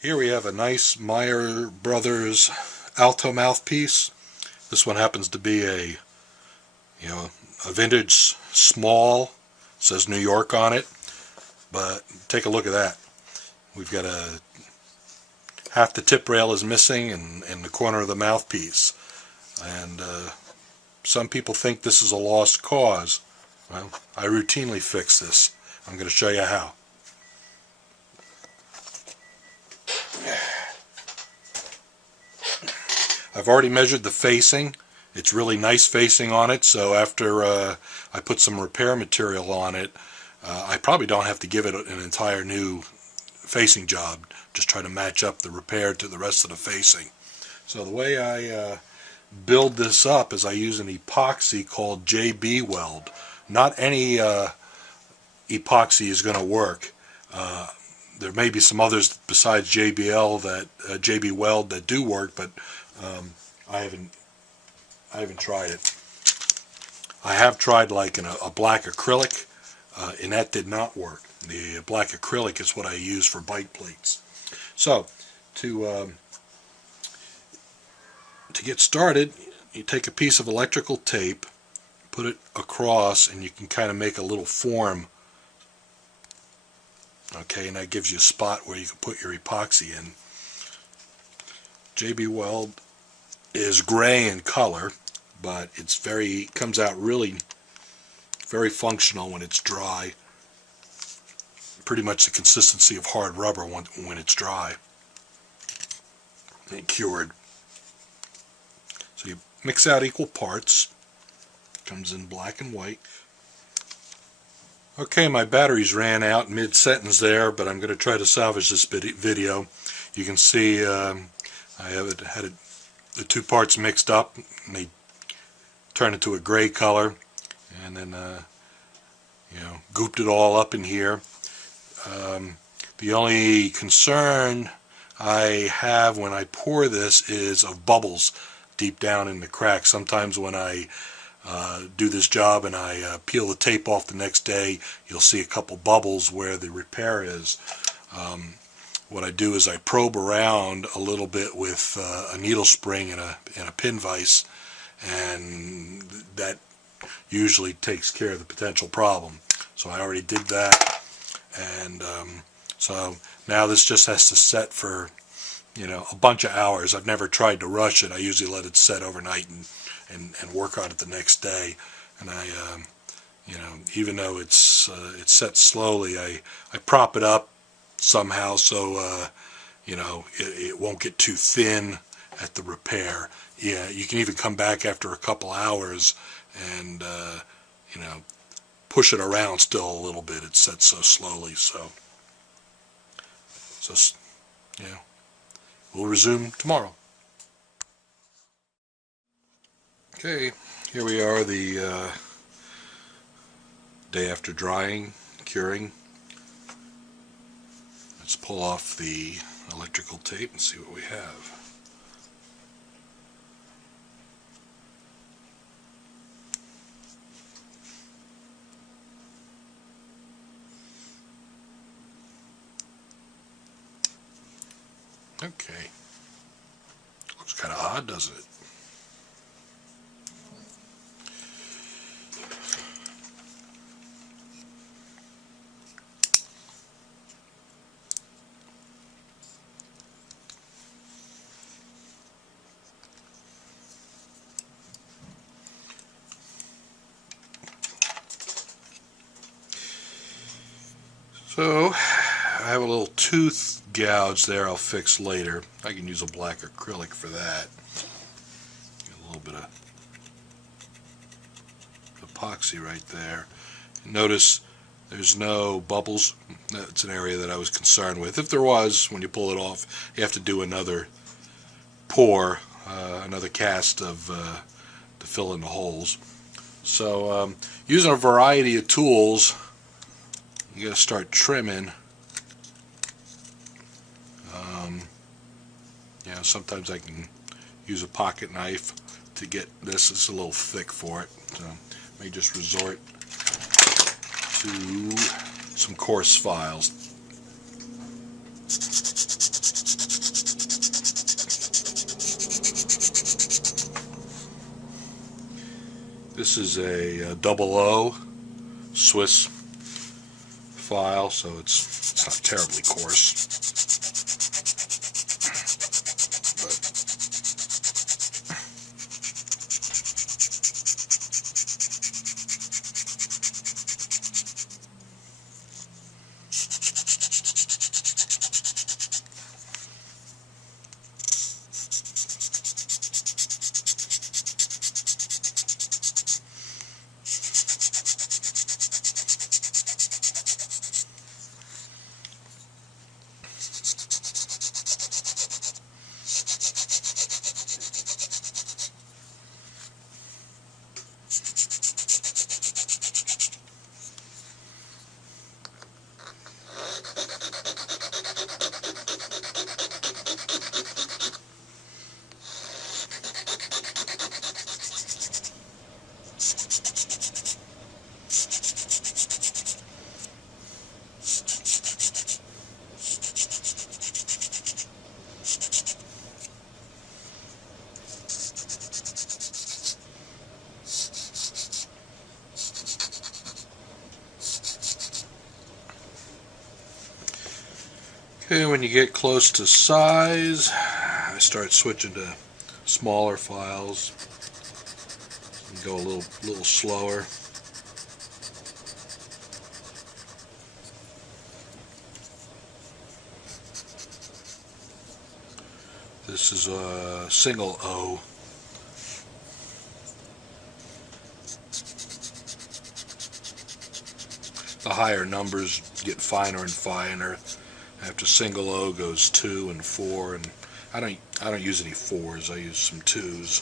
Here we have a nice Meyer Brothers Alto mouthpiece. This one happens to be a vintage small. It says New York on it, but take a look at that. We've got half the tip rail is missing and the corner of the mouthpiece. And some people think this is a lost cause. Well, I routinely fix this. I'm going to show you how. I've already measured the facing. It's really nice facing on it, so after I put some repair material on it, I probably don't have to give it an entire new facing job. Just try to match up the repair to the rest of the facing. So the way I build this up is I use an epoxy called JB Weld. Not any epoxy is going to work. There may be some others besides JB Weld that do work, but I haven't tried it. I have tried like a black acrylic, and that did not work. The black acrylic is what I use for bite plates. So to get started, you take a piece of electrical tape, put it across, and you can kind of make a little form. Okay, and that gives you a spot where you can put your epoxy in. JB Weld is gray in color, but it comes out really very functional when it's dry. Pretty much the consistency of hard rubber when it's dry and cured. So you mix out equal parts. Comes in black and white. Okay, my batteries ran out mid-sentence there, but I'm going to try to salvage this video. You can see I had the two parts mixed up, and they turned into a gray color, and then gooped it all up in here. The only concern I have when I pour this is of bubbles deep down in the crack. Sometimes when I do this job and I peel the tape off the next day, you'll see a couple bubbles where the repair is. What I do is I probe around a little bit with a needle spring and a pin vise, and that usually takes care of the potential problem. So I already did that, and so now this just has to set for a bunch of hours. I've never tried to rush it. I usually let it set overnight and work on it the next day. And I even though it's set slowly, I prop it up somehow so it won't get too thin at the repair. Yeah, you can even come back after a couple hours and push it around still a little bit. It's set so slowly. So we'll resume tomorrow. Okay, here we are the day after drying, curing. Let's pull off the electrical tape and see what we have. Okay, looks kind of odd, doesn't it? So I have a little tooth gouge there I'll fix later. I can use a black acrylic for that. Get a little bit of epoxy right there. Notice there's no bubbles. That's an area that I was concerned with. If there was, when you pull it off, you have to do another pour, another cast of to fill in the holes. So using a variety of tools, you got to start trimming. Sometimes I can use a pocket knife to get this. It's a little thick for it, so I may just resort to some coarse files. This is a 00 Swiss file, so it's not terribly coarse. Okay, when you get close to size, I start switching to smaller files and go a little slower. This is a single O. The higher numbers get finer and finer. After single O goes 2 and 4, and I don't use any 4s. I use some 2s.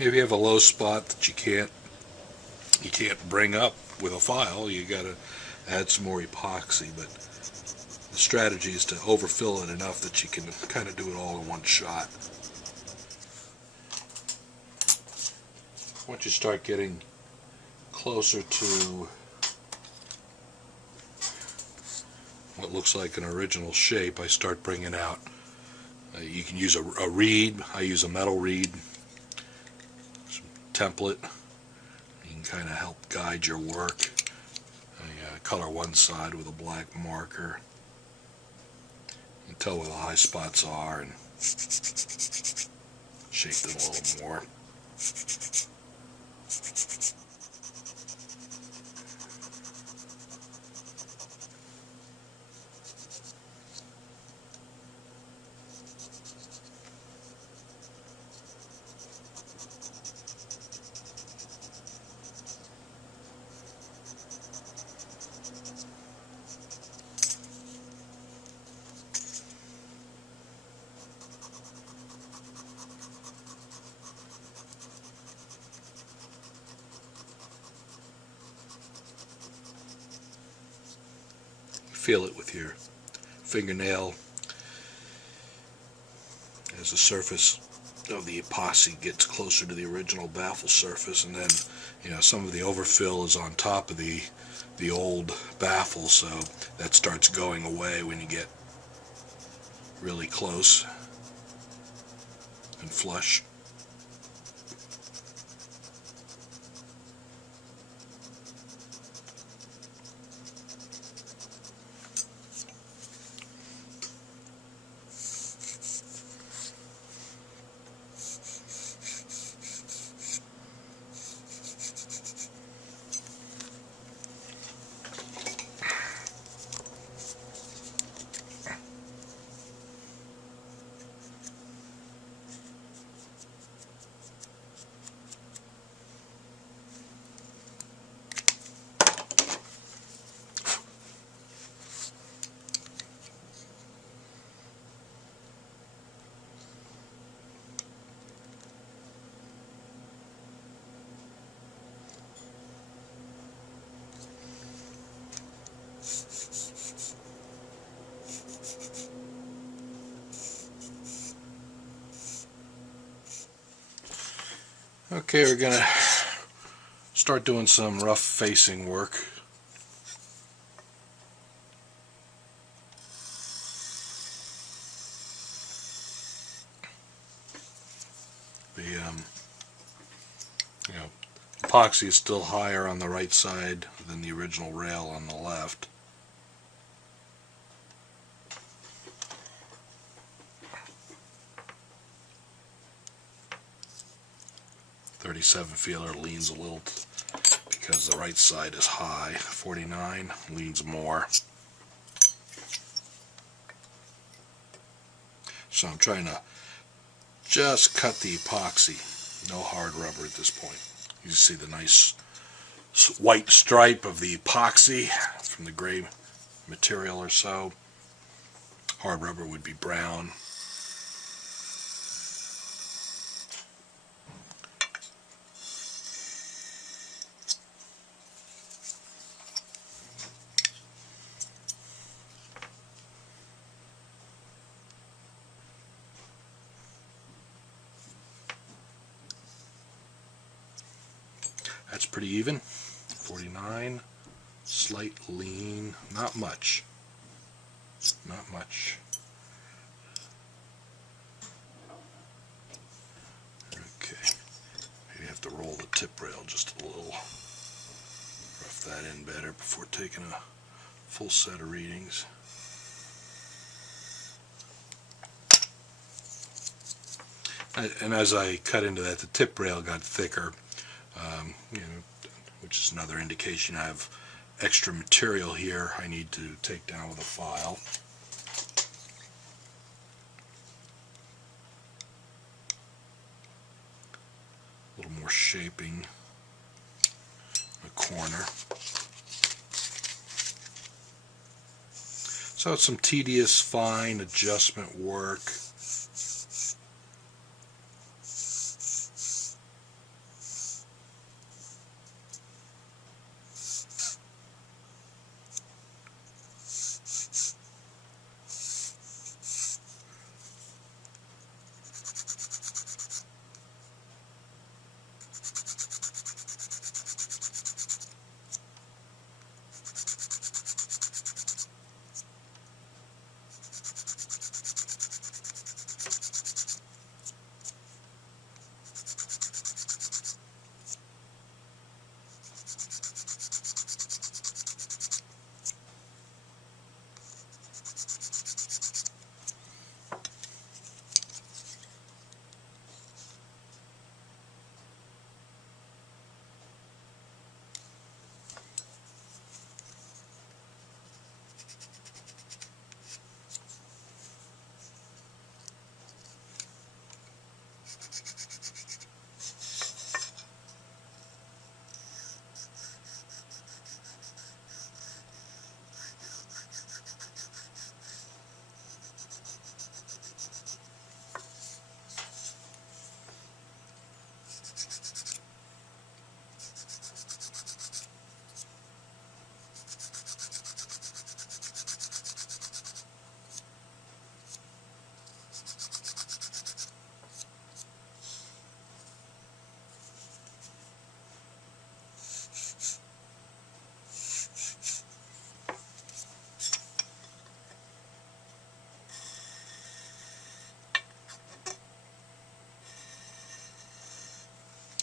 If you have a low spot that you can't bring up with a file, you got to add some more epoxy. But the strategy is to overfill it enough that you can kind of do it all in one shot. Once you start getting closer to what looks like an original shape, I start bringing out, you can use a reed. I use a metal reed, some template. You can kind of help guide your work. I color one side with a black marker. You can tell where the high spots are and shape them a little more. Feel it with your fingernail as the surface of the epoxy gets closer to the original baffle surface, and then some of the overfill is on top of the old baffle, so that starts going away when you get really close and flush. Okay, we're gonna start doing some rough facing work. you know, epoxy is still higher on the right side than the original rail on the left. .37 feeler leans a little because the right side is high. 49 leans more. So I'm trying to just cut the epoxy. No hard rubber at this point. You see the nice white stripe of the epoxy from the gray material or so. Hard rubber would be brown. That's pretty even. 49, slight lean, not much. Not much. Okay, maybe have to roll the tip rail just a little. Rough that in better before taking a full set of readings. And as I cut into that, the tip rail got thicker. You know, which is another indication I have extra material here I need to take down with a file. A little more shaping in the corner. So it's some tedious, fine adjustment work.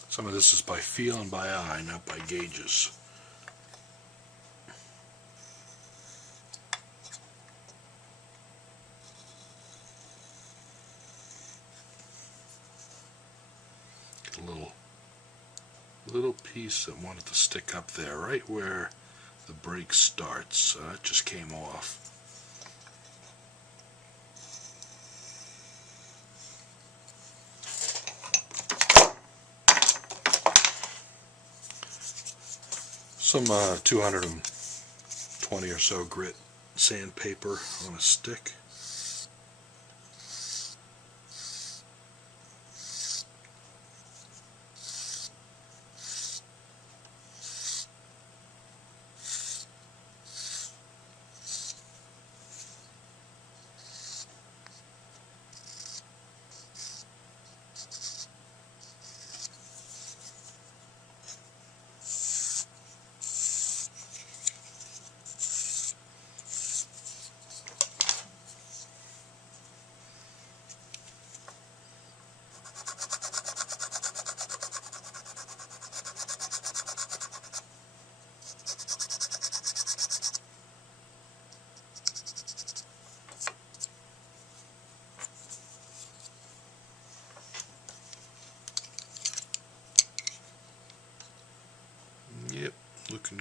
Some of this is by feel and by eye, not by gauges. Get a little piece that wanted to stick up there, right where the break starts. It just came off. Some 220 or so grit sandpaper on a stick.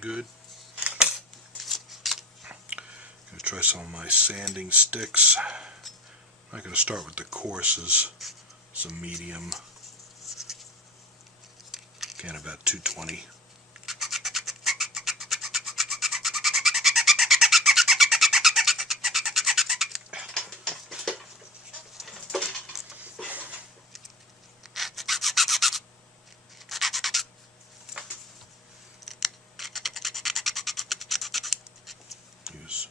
good. Gonna try some of my sanding sticks. I'm not going to start with the coarses. It's a medium. Again, about 220. Use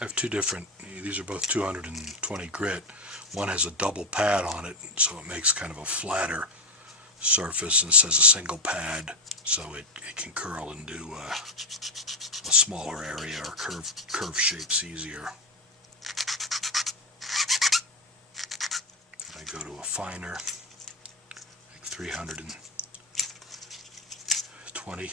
I have two different, these are both 220 grit. One has a double pad on it, so it makes kind of a flatter surface, and it says a single pad, so it can curl and do a smaller area or curve shapes easier. I go to a finer, like 320.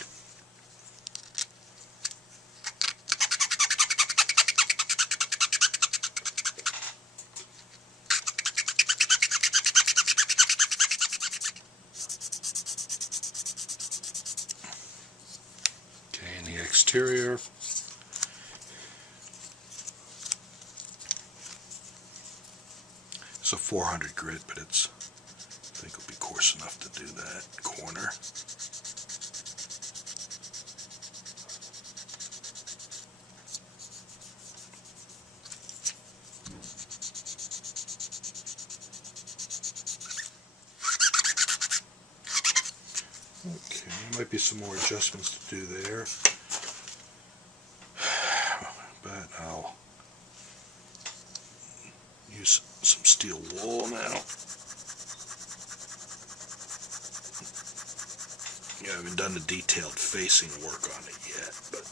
Exterior, it's a 400 grit, but it's, I think it'll be coarse enough to do that corner. Okay, might be some more adjustments to do there. But I'll use some steel wool now. Yeah, I haven't done the detailed facing work on it yet, but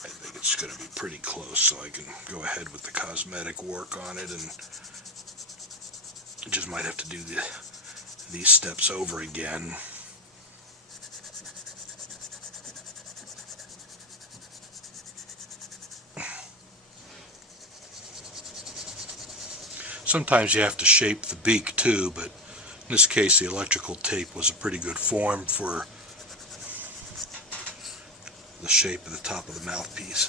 I think it's going to be pretty close, so I can go ahead with the cosmetic work on it, and just might have to do these steps over again. Sometimes you have to shape the beak too, but in this case the electrical tape was a pretty good form for the shape of the top of the mouthpiece.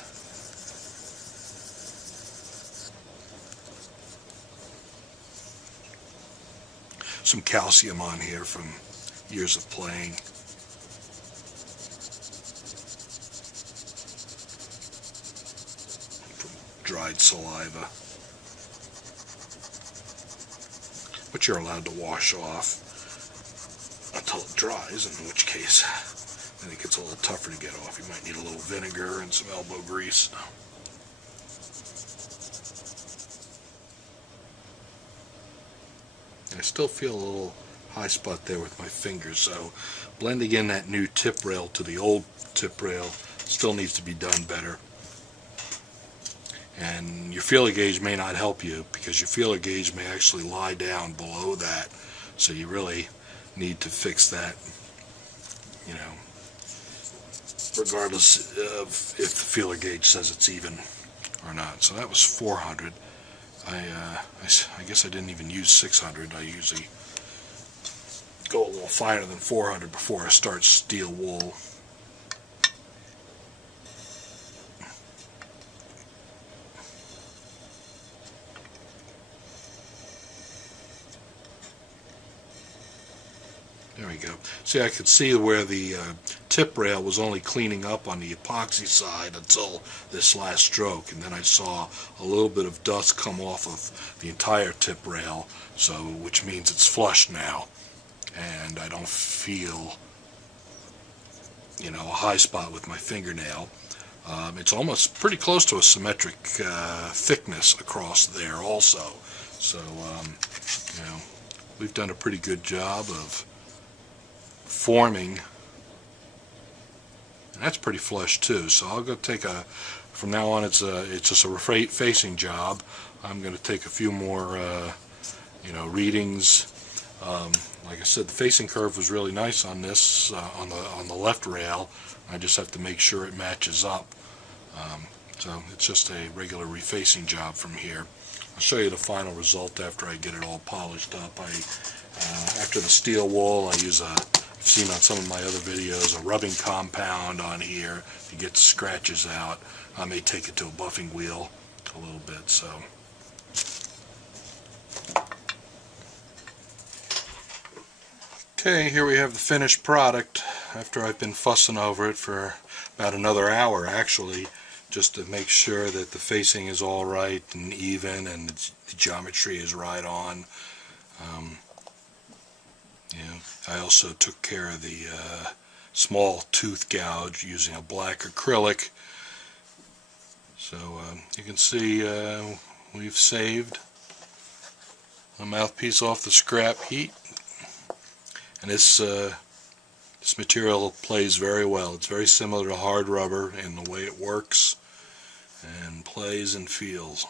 Some calcium on here from years of playing. From dried saliva, which you're allowed to wash off until it dries, in which case then it gets a little tougher to get off. You might need a little vinegar and some elbow grease. I still feel a little high spot there with my fingers, so blending in that new tip rail to the old tip rail still needs to be done better. And your feeler gauge may not help you, because your feeler gauge may actually lie down below that, so you really need to fix that, you know, regardless of if the feeler gauge says it's even or not. So that was 400. I guess I didn't even use 600. I usually go a little finer than 400 before I start steel wool. There we go. See, I could see where the tip rail was only cleaning up on the epoxy side until this last stroke, and then I saw a little bit of dust come off of the entire tip rail, so which means it's flush now, and I don't feel, you know, a high spot with my fingernail. It's almost pretty close to a symmetric thickness across there also, so you know, we've done a pretty good job of forming That's pretty flush too. So I'll go take a, from now on it's just a facing job. I'm going to take a few more readings. Like I said, the facing curve was really nice on this, on the left rail. I just have to make sure it matches up. So it's just a regular refacing job from here. I'll show you the final result after I get it all polished up. After the steel wool, I use you've seen on some of my other videos, a rubbing compound on here to get the scratches out. I may take it to a buffing wheel a little bit. So. Okay, here we have the finished product after I've been fussing over it for about another hour actually, just to make sure that the facing is all right and even and the geometry is right on. I also took care of the small tooth gouge using a black acrylic. So you can see we've saved a mouthpiece off the scrap heap. And this material plays very well. It's very similar to hard rubber in the way it works and plays and feels.